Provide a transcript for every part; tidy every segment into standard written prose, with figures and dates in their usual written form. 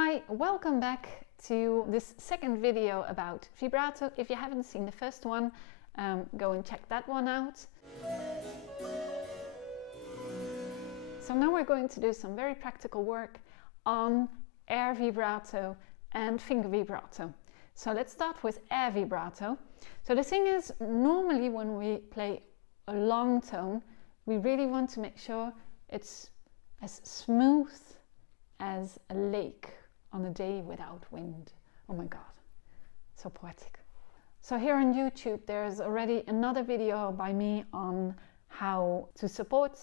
Hi, welcome back to this second video about vibrato. If you haven't seen the first one, go and check that one out. So now we're going to do some very practical work on air vibrato and finger vibrato. So let's start with air vibrato. So the thing is, normally when we play a long tone, we really want to make sure it's as smooth as a lake on a day without wind. Oh my god, so poetic. So here on YouTube there's already another video by me on how to support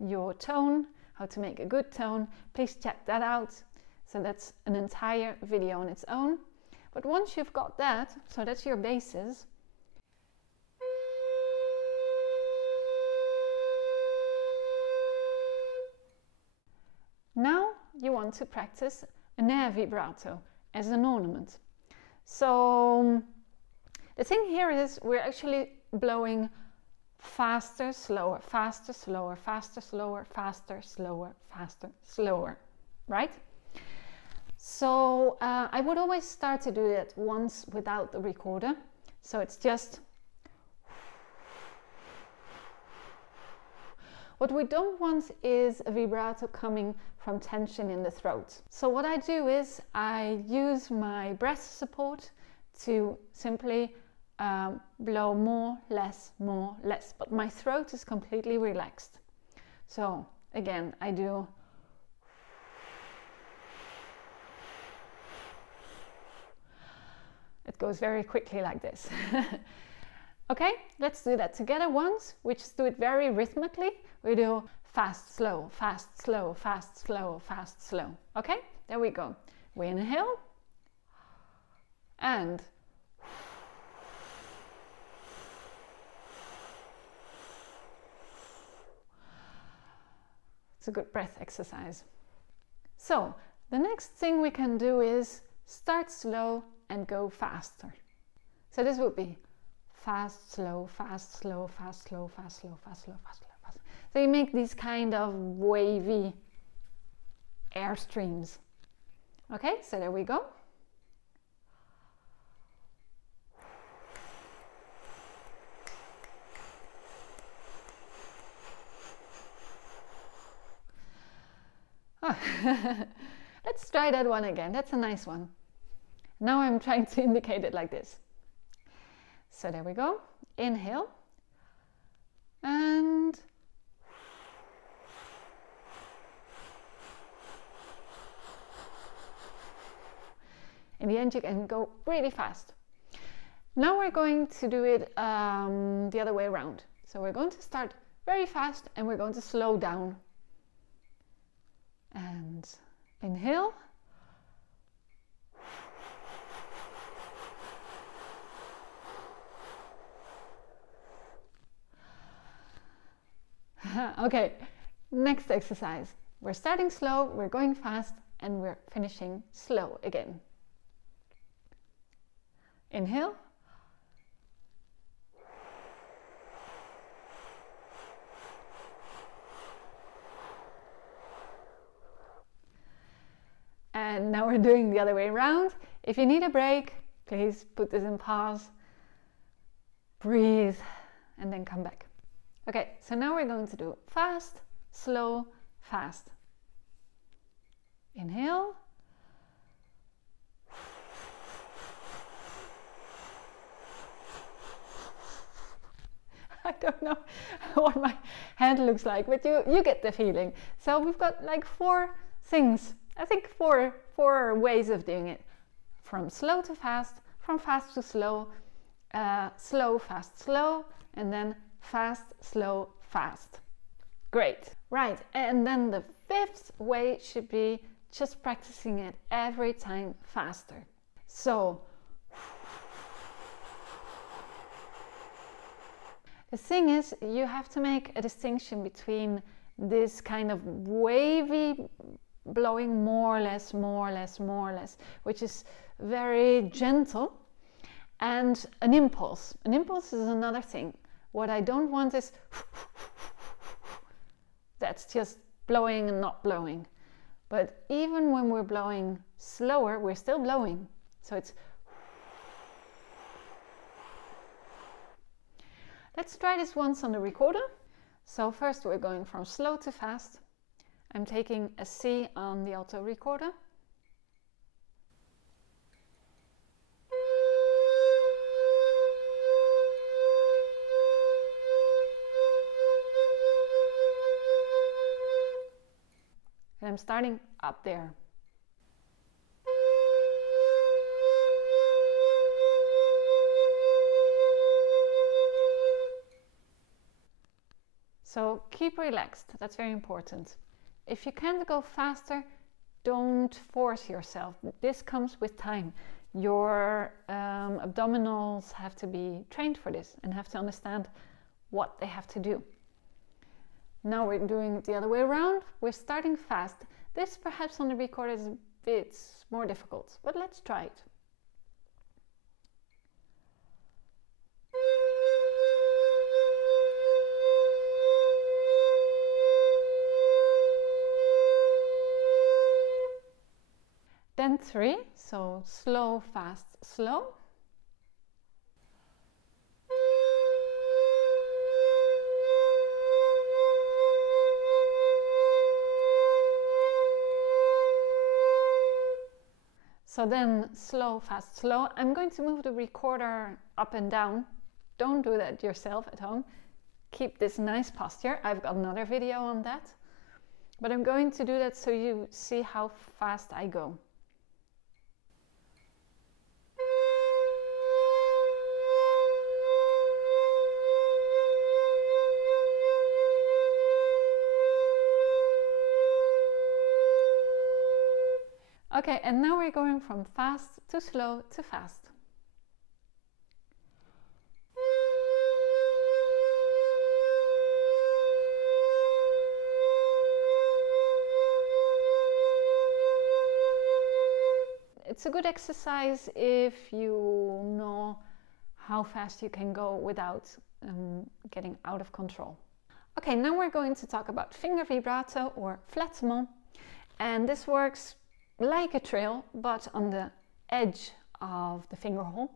your tone, how to make a good tone. Please check that out. So that's an entire video on its own. But once you've got that, so that's your basis, now you want to practice an air vibrato as an ornament. So the thing here is we're actually blowing faster, slower, faster, slower, faster, slower, faster, slower, faster, slower, right? So I would always start to do it once without the recorder. So it's just... What we don't want is a vibrato coming from tension in the throat. So what I do is I use my breath support to simply blow more, less, but my throat is completely relaxed. So again, I do it goes very quickly like this. Okay, let's do that together once. We just do it very rhythmically. We do fast, slow, fast, slow, fast, slow, fast, slow. Okay, there we go. We inhale and it's a good breath exercise. So the next thing we can do is start slow and go faster. So this would be fast, slow, fast, slow, fast, slow, fast, slow, fast, slow, fast, slow, fast. So you make these kind of wavy air streams. Okay, so there we go. Oh. Let's try that one again. That's a nice one. Now I'm trying to indicate it like this. So there we go. Inhale and in the end you can go really fast. Now we're going to do it the other way around. So we're going to start very fast and we're going to slow down. And inhale. Okay, next exercise. We're starting slow, we're going fast, and we're finishing slow again. Inhale. And now we're doing the other way around. If you need a break, please put this in pause, breathe, and then come back. Okay, so now we're going to do fast, slow, fast. Inhale. I don't know what my hand looks like, but you get the feeling. So we've got like 4 things. I think four ways of doing it. From slow to fast, from fast to slow, slow, fast, slow, and then fast, slow, fast. Great. Right, and then the 5th way should be just practicing it every time faster. So the thing is, you have to make a distinction between this kind of wavy blowing more or less, more or less, more or less, which is very gentle, and an impulse. An impulse is another thing. What I don't want is that's just blowing and not blowing. But even when we're blowing slower, we're still blowing. So it's... Let's try this once on the recorder. So first we're going from slow to fast. I'm taking a C on the alto recorder. And I'm starting up there. So keep relaxed, that's very important. If you can't go faster, don't force yourself. This comes with time. Your abdominals have to be trained for this and have to understand what they have to do. Now we're doing it the other way around. We're starting fast. This perhaps on the recorder is a bit more difficult, but let's try it. Then 3, so slow, fast, slow. So then slow, fast, slow. I'm going to move the recorder up and down. Don't do that yourself at home. Keep this nice posture. I've got another video on that. But I'm going to do that so you see how fast I go. Okay, and now we're going from fast to slow to fast. It's a good exercise if you know how fast you can go without getting out of control. Okay, now we're going to talk about finger vibrato or flattement, and this works like a trill, but on the edge of the finger hole.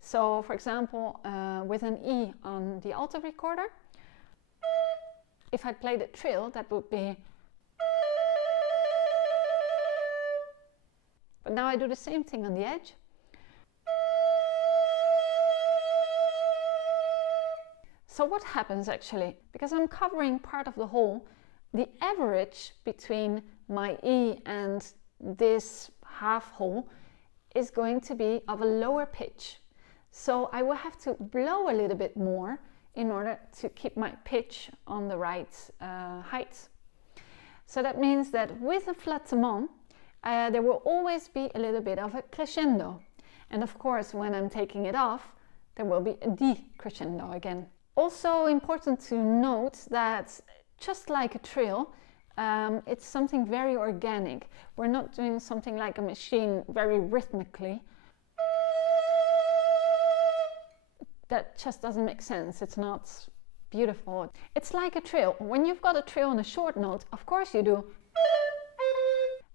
So, for example, with an E on the alto recorder, if I played a trill, that would be... But now I do the same thing on the edge. So what happens actually? Because I'm covering part of the hole, the average between my E and this half hole is going to be of a lower pitch. So I will have to blow a little bit more in order to keep my pitch on the right height. So that means that with a flattement, there will always be a little bit of a crescendo. And of course, when I'm taking it off, there will be a decrescendo again. Also important to note that just like a trill, it's something very organic. We're not doing something like a machine very rhythmically. That just doesn't make sense. It's not beautiful. It's like a trill. When you've got a trill on a short note, of course you do.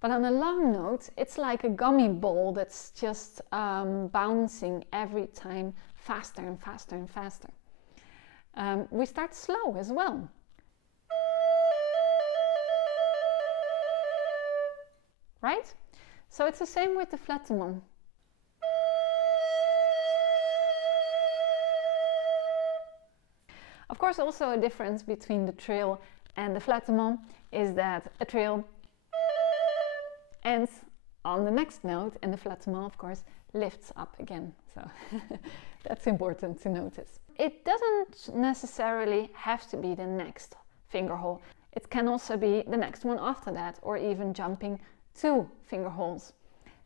But on a long note, it's like a gummy ball that's just bouncing every time faster and faster and faster. We start slow as well. Right? So it's the same with the flattement. Of course, also a difference between the trill and the flattement is that a trill ends on the next note and the flattement, of course, lifts up again. So that's important to notice. It doesn't necessarily have to be the next finger hole. It can also be the next one after that, or even jumping 2 finger holes.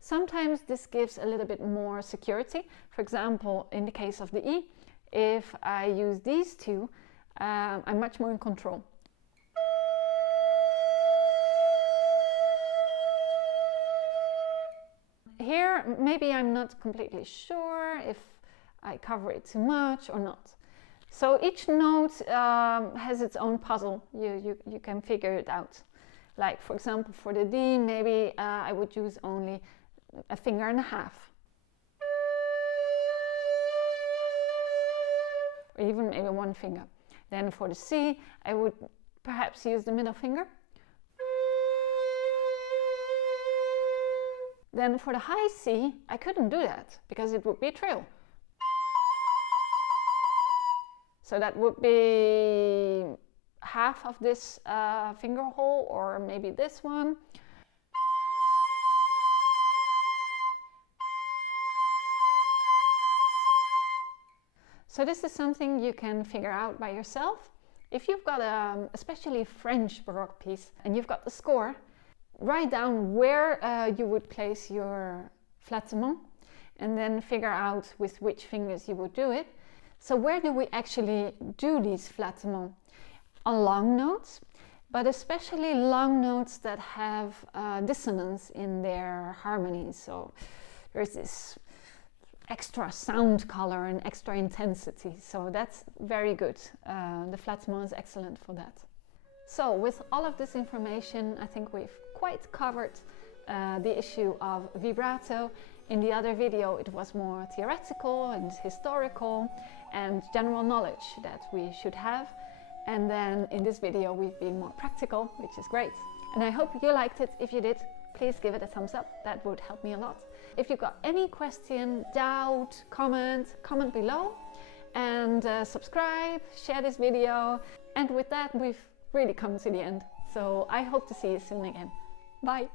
Sometimes this gives a little bit more security. For example, in the case of the E, if I use these 2, I'm much more in control. Here, maybe I'm not completely sure if I cover it too much or not. So each note has its own puzzle. You can figure it out. Like for example, for the D, maybe I would use only a finger and a half. Or even maybe one finger. Then for the C, I would perhaps use the middle finger. Then for the high C, I couldn't do that because it would be a trill. So that would be half of this finger hole, or maybe this one. So this is something you can figure out by yourself. If you've got especially French Baroque piece and you've got the score, write down where you would place your flattement and then figure out with which fingers you would do it. So where do we actually do these flattements? On long notes, but especially long notes that have dissonance in their harmonies. So there's this extra sound color and extra intensity, so that's very good. The flattement is excellent for that. So with all of this information, I think we've quite covered the issue of vibrato. In the other video it was more theoretical and historical and general knowledge that we should have, and then in this video we've been more practical, which is great. And I hope you liked it. If you did, please give it a thumbs up, that would help me a lot. If you've got any question, doubt, comment below, and subscribe, share this video. And with that, we've really come to the end. So I hope to see you soon again. Bye!